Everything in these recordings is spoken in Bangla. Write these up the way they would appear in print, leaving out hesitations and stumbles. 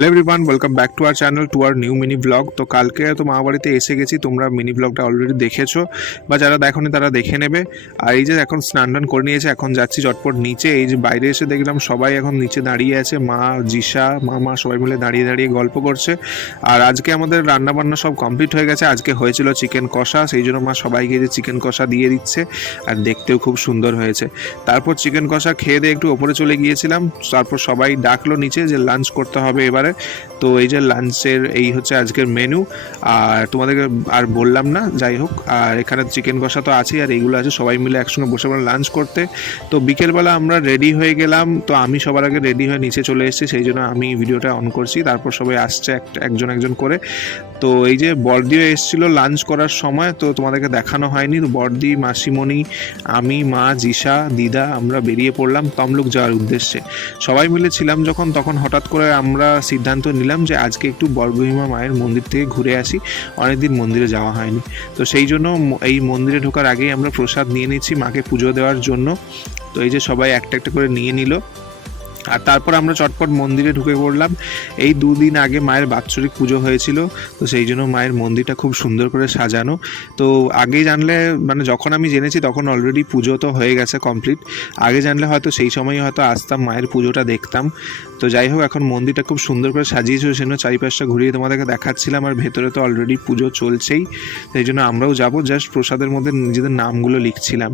Hello everyone, welcome back to our channel to our new mini blog. তো কালকে তো মা বাড়িতে এসে গেছি, তোমরা মিনি ব্লগটা অলরেডি দেখেছো বা যারা দেখোনি তারা দেখে নেবে। আর এই যে এখন স্নান টান করে নিয়েছে, এখন যাচ্ছি চটপট নিচে। এই যে বাইরে এসে দেখলাম সবাই এখন নিচে দাঁড়িয়ে আছে, মা, জিসা, মামা সবাই মিলে দাঁড়িয়ে দাঁড়িয়ে গল্প করছে। আর আজকে আমাদের রান্নাবান্না সব কমপ্লিট হয়ে গেছে। আজকে হয়েছিল চিকেন কষা, সেই জন্য মা সবাইকে যে চিকেন কষা দিয়ে দিচ্ছে, আর দেখতেও খুব সুন্দর হয়েছে। তারপর চিকেন কষা খেয়ে দিয়ে একটু ওপরে চলে গিয়েছিলাম, তারপর সবাই ডাকলো নিচে যে লাঞ্চ করতে হবে এবারে। তো এই যে লাঞ্চের এই হচ্ছে আজকের মেনু, আর তোমাদেরকে আর বললাম না, যাই হোক। আর এখানে চিকেন কষা তো আছেই, আর এইগুলো আছে, সবাই মিলে একসঙ্গে বসে পড়লাম লাঞ্চ করতে। তো বিকেলবেলা আমরা রেডি হয়ে গেলাম, তো আমি সবার আগে রেডি হয়ে নিচে চলে এসেছি, সেই জন্য আমি ভিডিওটা অন করছি। তারপর সবাই আসছে একজন একজন করে। তো এই যে বড়দিও এসেছিল লাঞ্চ করার সময়, তো তোমাদেরকে দেখানো হয়নি। তো বড়দি, মাসিমণি, আমি, মা, জিসা, দিদা আমরা বেরিয়ে পড়লাম তমলুক যাওয়ার উদ্দেশ্যে। সবাই মিলে ছিলাম যখন, তখন হঠাৎ করে আমরা সিদ্ধান্ত নিলাম যে আজকে একটু বর্গভীমা মায়ের মন্দির থেকে ঘুরে আসি, অনেকদিন মন্দিরে যাওয়া হয়নি। তো সেই জন্য এই মন্দিরে ঢোকার আগেই আমরা প্রসাদ নিয়ে নিচ্ছি মাকে পুজো দেওয়ার জন্য। তো এই যে সবাই একটা একটা করে নিয়ে নিল, আর তারপর আমরা চটপট মন্দিরে ঢুকে পড়লাম। এই দুদিন আগে মায়ের বাৎসরিক পুজো হয়েছিল, তো সেই জন্য মায়ের মন্দিরটা খুব সুন্দর করে সাজানো। তো আগেই জানলে, মানে যখন আমি জেনেছি তখন অলরেডি পুজো তো হয়ে গেছে কমপ্লিট। আগে জানলে হয়তো সেই সময়ই হয়তো আসতাম, মায়ের পুজোটা দেখতাম। তো যাই হোক, এখন মন্দিরটা খুব সুন্দর করে সাজিয়েছিল, সেজন্য চারিপাশটা ঘুরিয়ে তোমাদেরকে দেখাচ্ছিলাম। আর ভেতরে তো অলরেডি পুজো চলছেই, সেই জন্য আমরাও যাবো, জাস্ট প্রসাদের মধ্যে নিজেদের নামগুলো লিখছিলাম।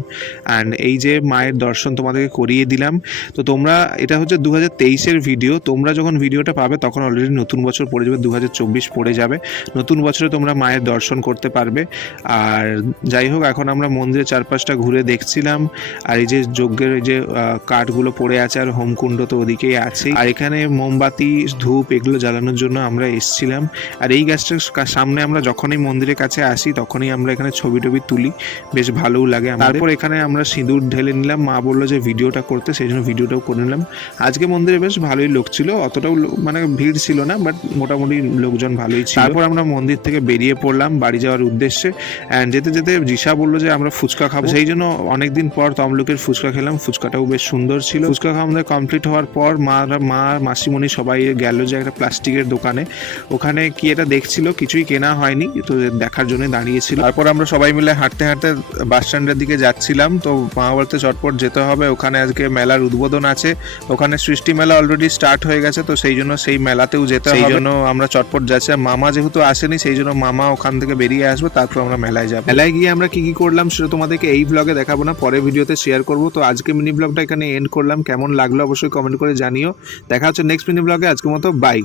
অ্যান্ড এই যে মায়ের দর্শন তোমাদেরকে করিয়ে দিলাম। তো তোমরা, এটা হচ্ছে 2023-এর ভিডিও, তোমরা যখন ভিডিওটা পাবে তখন অলরেডি নতুন বছর পড়ে যাবে, 2024 পড়ে যাবে। নতুন বছরে তোমরা মায়ের দর্শন করতে পারবে। আর যাই হোক, এখন আমরা মন্দিরের চারপাশটা ঘুরে দেখছিলাম। আর এই যে যজ্ঞের এই যে কাঠগুলো পড়ে আছে, আর হোমকুণ্ড তো ওদিকেই আছে। আর এখানে মোমবাতি, ধূপ এগুলো জ্বালানোর জন্য আমরা এসছিলাম। আর এই গাছটার সামনে আমরা যখনই মন্দিরের কাছে আসি তখনই আমরা এখানে ছবি টবি তুলি, বেশ ভালোও লাগে। তারপর এখানে আমরা সিঁদুর ঢেলে নিলাম, মা বললো যে ভিডিওটা করতে, সেই জন্য ভিডিওটাও করে নিলাম। আজকে মন্দিরে বেশ ভালোই লোক ছিল, অতটাও মানে ভিড় ছিল না, বাট মোটামুটি লোকজন ভালোই ছিল। তারপর আমরা মন্দির থেকে বেরিয়ে পড়লাম বাড়ি যাওয়ার উদ্দেশ্যে। অ্যান্ড যেতে যেতে জিসা বললো যে আমরা ফুচকা খাবো, সেই জন্য অনেকদিন পর তমলুকের ফুচকা খেলাম। ফুচকাটাও বেশ সুন্দর ছিল। ফুচকা খাওয়া আমাদের কমপ্লিট হওয়ার পর মা, মাসিমণি সবাই গেল যে একটা প্লাস্টিকের দোকানে, ওখানে কি এটা দেখছিল, কিছুই কেনা হয়নি, তো দেখার জন্য দাঁড়িয়েছিল। তারপর আমরা সবাই মিলে হাঁটতে হাঁটতে বাস স্ট্যান্ডের দিকে যাচ্ছিলাম। তো মা বলতে চটপট যেতে হবে, ওখানে আজকে মেলার উদ্বোধন আছে, ওখানে সৃষ্টি মেলা অলরেডি স্টার্ট হয়ে গেছে, তো সেই জন্য সেই মেলাতেও যেতে হবে, সেই জন্য আমরা চটপট যাচ্ছি। মামা যেহেতু আসেনি, সেই জন্য মামা ওখান থেকে বেরিয়ে আসবে, তারপর আমরা মেলায় যাবো। মেলায় গিয়ে আমরা কি কি করলাম সেটা তোমাদেরকে এই ব্লগে দেখাবো না, পরের ভিডিওতে শেয়ার করবো। তো আজকে মিনি ব্লগটা এখানে এন্ড করলাম, কেমন লাগলো অবশ্যই কমেন্ট করে জানিও। দেখা হচ্ছে নেক্সট মিনি ব্লগে, আজকের মতো বাই।